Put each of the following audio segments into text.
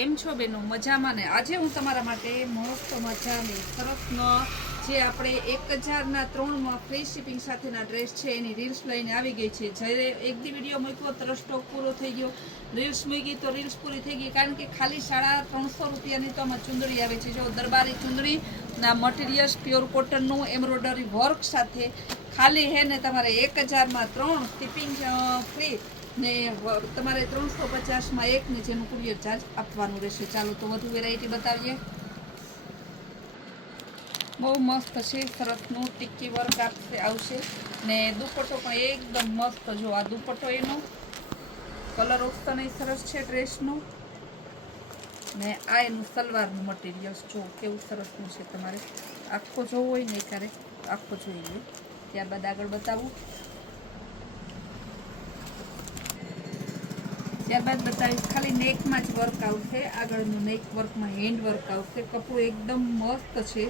કેમ છો બેનો? મજામાં ને? આજે હું તમારા માટે મસ્ત મજાની સરસનો જે આપણે 1003 ફ્રી શિપિંગ સાથેના ડ્રેસ છે એની રીલ્સ લઈને આવી ગઈ છે. જ્યારે એક દી વિડીયો મૂક્યો તરત સ્ટોક પૂરો થઈ ગયો, રીલ્સ મૂકી તો રીલ્સ પૂરી થઈ ગઈ, કારણ કે ખાલી 350 રૂપિયાની તો આમાં ચુંદડી આવે છે. જો દરબારી ચુંદડી ના મટીરિયલ્સ પ્યોર કોટનનું એમ્બ્રોઇડરી વર્ક સાથે ખાલી હે ને તમારે 1003 શિપિંગ ફ્રી ને તમારે 350 એક ને જેનું કુરિયર ચાર્જ આપવાનું રહેશે. ચાલો તો વધુ વેરાયટી બતાવીએ. બહુ મસ્ત છે, સરસનું ટિક્કી વર્ક આવશે ને દુપટ્ટો પણ એકદમ મસ્ત. જો આ દુપટ્ટો એનો કલર ઓપ્શન એ સરસ છે ડ્રેસનું ને આ એનું સલવારનું મટીરિયલ્સ જો કેવું સરસનું છે. તમારે આખો જોવો હોય ને ત્યારે આખો જોઈ લો. ત્યારબાદ આગળ બતાવું. ત્યારબાદ બતાવીશ ખાલી નેકમાં જ વર્ક આવશે. આગળનું નેક વર્કમાં હેન્ડ વર્ક આવશે. કપડું એકદમ મસ્ત છે.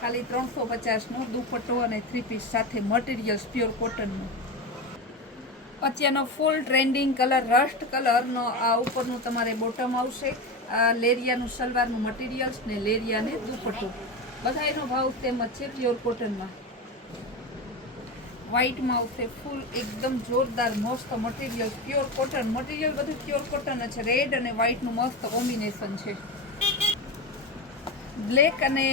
ખાલી 350નો દુપટ્ટો અને 3 પીસ સાથે મટીરિયલ્સ પ્યોર કોટનનું. અત્યારનો ફૂલ ટ્રેન્ડિંગ કલર રસ્ટ કલરનો આ ઉપરનું તમારે બોટમ આવશે. આ લેરિયાનું સલવારનું મટીરિયલ્સ ને લેરિયાને દુપટ્ટો બધાનો ભાવ સેમ જ છે. પ્યોર કોટનમાં વ્હાઇટમાં આવશે. ફૂલ એકદમ જોરદાર મસ્ત મટીરિયલ પ્યોર કોટન. મટીરિયલ બધું પ્યોર કોટન છે. રેડ અને વ્હાઇટનું મસ્ત કોમ્બિનેશન છે. બ્લેક અને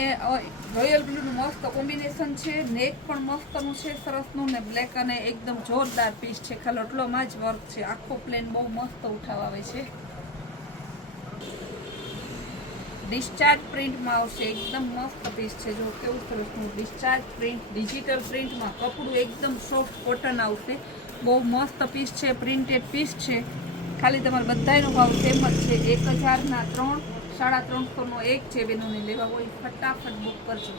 રોયલ બ્લુનું મસ્ત કોમ્બિનેશન છે. નેક પણ મસ્તનું છે સરસનું ને બ્લેક અને એકદમ જોરદાર પીસ છે. ખાલી એટલોમાં જ વર્ક છે. આખો પ્લેન બહુ મસ્ત ઉઠાવ આવે છે. ડિસ્ચાર્જ પ્રિન્ટમાં આવશે. એકદમ મસ્ત પીસ છે. જો કેવું સરસનું ડિસ્ચાર્જ પ્રિન્ટ ડિજિટલ પ્રિન્ટમાં કપડું એકદમ સોફ્ટ કોટન આવશે. બહુ મસ્ત પીસ છે. પ્રિન્ટેડ પીસ છે. ખાલી તમારે બધાનો ભાવ સેમ જ છે. 1003 350નો એક છે. બેનોને લેવા હોય ફટાફટ બુક કરજો.